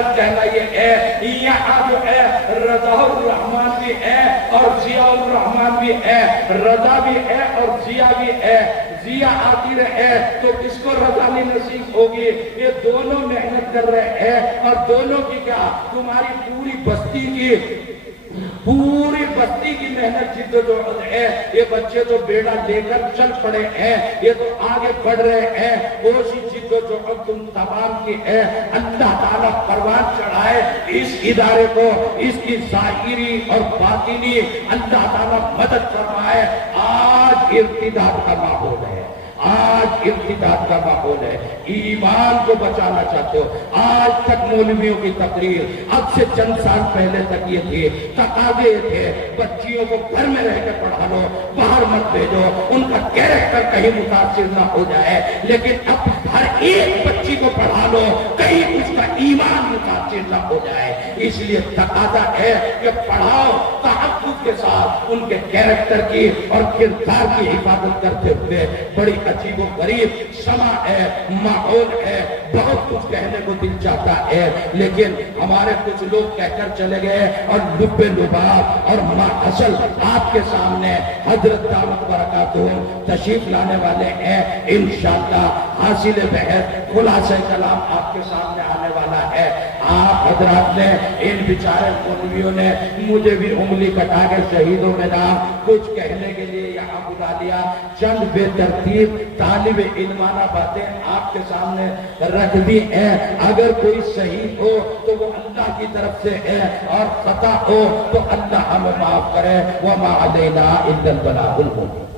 غرض کہنا یہ ہے یہاں جو ہے رضا الرحمان بھی ہے اور ضیاء الرحمان بھی ہے، رضا بھی ہے اور ضیاء بھی ہے۔ ضیاء آتی رہے تو کس کو رضا نہیں نصیب ہوگی؟ یہ دونوں محنت کر رہے ہیں اور دونوں کی کیا تمہاری پوری بستی کی محنت جدوجہد ہے۔ یہ بچے تو بیڑا لے کر چل پڑے ہیں، یہ تو آگے بڑھ رہے ہیں، کوشش جدوجہد تم تمام کی ہے۔ اللہ تعالیٰ پروان چڑھائے اس ادارے کو، اس کی ظاہری اور باطنی اللہ تعالیٰ مدد فرمائے۔ آج ارتداد کا ماحول ہے، آج ارتداد کا ماحول ہے، ایمان کو بچانا چاہتے ہو۔ آج تک مولویوں کی تقریر، اب سے چند سال پہلے تک یہ تھے، تقاضے تھے بچیوں کو گھر میں رہ کے پڑھا لو، باہر مت بھیجو، ان کا کیریکٹر کہیں متاثر نہ ہو جائے۔ لیکن اب ہر ایک بچی کو پڑھا لو، کہیں اس کا ایمان متاثر نہ ہو جائے۔ اس لیے تقاضا ہے کہ پڑھاؤ تحفظ کے ساتھ، ان کے کیریکٹر کی اور کردار کی حفاظت کرتے ہوئے۔ بڑی عجیب و غریب سما ہے، ماحول ہے، بہت کچھ کہنے کو دل چاہتا ہے، لیکن ہمارے کچھ لوگ کہہ کر چلے گئے اور لب لباب اور ماحصل آپ کے سامنے حضرت دامت برکاتہم تشریف لانے والے ہیں۔ انشاءاللہ حاصل بحث خلاصہ کلام آپ کے سامنے آنے والا ہے۔ آپ حضرات نے، ان بیچارے مولویوں نے مجھے بھی انگلی کٹا کے شہیدوں میں نام کچھ کہنے کے لیے یہاں بلا لیا۔ چند بے ترتیب طالب علمانہ باتیں آپ کے سامنے رکھ دی ہیں۔ اگر کوئی صحیح ہو تو وہ اللہ کی طرف سے ہے، اور خطا ہو تو اللہ ہمیں معاف کرے۔ وَمَا عَلَيْنَا إِلَّا الْبَلَاغُ الْمُبِينُ۔